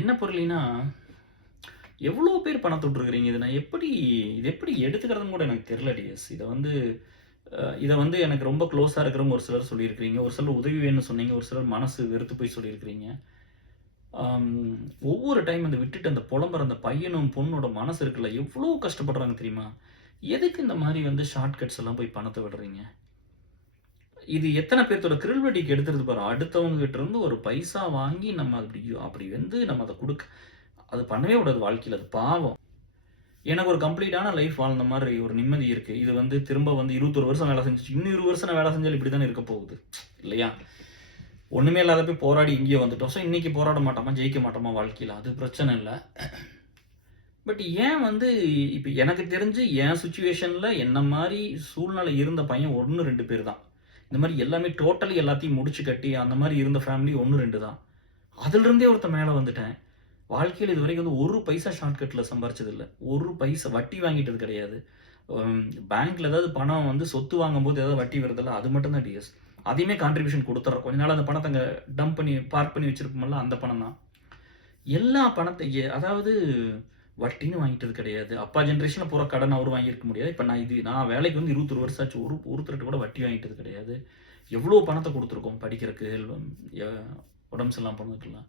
என்ன புரியலைன்னா, எவ்வளோ பேர் பணத்த விட்டுருக்கிறீங்க. இது எப்படி எடுத்துக்கிறதுன்னு கூட எனக்கு தெரியல டிஎஸ். இத வந்து எனக்கு ரொம்ப க்ளோஸா இருக்கிறவங்க ஒரு சிலர் சொல்லியிருக்கிறீங்க. ஒரு சிலர் உதவி வேணும்னு சொன்னீங்க. ஒரு சிலர் மனசு வெறுத்து போய் சொல்லியிருக்கிறீங்க. அம் ஒவ்வொரு டைம் அந்த விட்டுட்டு அந்த புலம்புற அந்த பையனும், பொண்ணோட மனசு இருக்குல்ல, எவ்வளோ கஷ்டப்படுறாங்க தெரியுமா? எதுக்கு இந்த மாரி வந்து ஷார்ட் கட்ஸ் எல்லாம் போய் பணத்த விடுறீங்க? இது எத்தன பேத்தோட கிரில்வட்டிக்கு எடுத்துருது பாரு. அடுத்தவங்க கிட்ட இருந்து ஒரு பைசா வாங்கி நம்ம அப்படி வந்து நம்ம அத அது பண்ணவே கூடாது வாழ்க்கையில. அது பாவம். எனக்கு ஒரு கம்ப்ளீட்டான லைஃப் வாழ்ந்த மாரி ஒரு நிம்மதி இருக்கு. இது வந்து திரும்ப வந்து 21 வருஷம் வேலை செஞ்சுச்சு. இன்னும் 20 வருஷம் நான் வேலை செஞ்சாலும் இப்படி தானே இருக்க போகுது. இல்லையா? ஒண்ணுமே இல்லாத போய் போராடி இங்கேயே வந்துட்டோம். ஸோ இன்னைக்கு போராட மாட்டோமா, ஜெயிக்க மாட்டோமா வாழ்க்கையில? அது பிரச்சனை இல்ல. பட் ஏன் வந்து இப்ப எனக்கு தெரிஞ்சு என் சிச்சுவேஷன்ல என்ன மாரி சூழ்நிலை இருந்த பையன் 1, 2 பேர் தான். இந்த மாரி எல்லாமே டோட்டலி எல்லாத்தையும் முடிச்சு கட்டி அந்த மாரி இருந்த ஃபேமிலி 1, 2 தான். அதிலிருந்தே ஒருத்தன் மேல வந்துட்டேன். வாழ்க்கையில இதுவரைக்கும் வந்து ஒரு பைசா ஷார்ட்கட்ல சம்பாரிச்சது இல்ல. ஒரு பைசா வட்டி வாங்கிட்டது கிடையாது. ம் பேங்க்ல ஏதாவது பணம் வந்து சொத்து வாங்கும்போது ஏதாவது வட்டி வருதுல்ல, அது மட்டும் தான் டிஎஸ். அதையுமே கான்ட்ரிபியூஷன் குடுத்துர்றோம். கொஞ்ச நாள் அந்த பணத்த அங்க டம்ப் பண்ணி பார்க் பண்ணி வச்சிருப்போம்ல, அந்த பணம் தான். எல்லா பணத்தை அதாவது வட்டின்னு வாங்கிட்டது கிடையாது. அப்பா ஜெனரேஷன்ல பூரா கடன் அவரு வாங்கியிருக்க முடியாது. இப்ப நான் வேலைக்கு வந்து 21 வருஷம் ஆச்சு. ஒருத்தர்ட்ட கூட வட்டி வாங்கிட்டது கிடையாது. எவ்வளோ பணத்த குடுத்துருக்கோம் படிக்கிறக்கு, எ உடம்பு சரியில்லாம போனதுக்கெல்லாம்.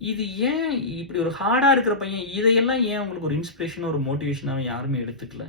இது ஏன் இப்படி ஒரு ஹார்டா இருக்கிற பையன், இதையெல்லாம் ஏன் உங்களுக்கு ஒரு இன்ஸ்பிரேஷனா, ஒரு மோட்டிவேஷனாவே யாருமே எடுத்துக்கல?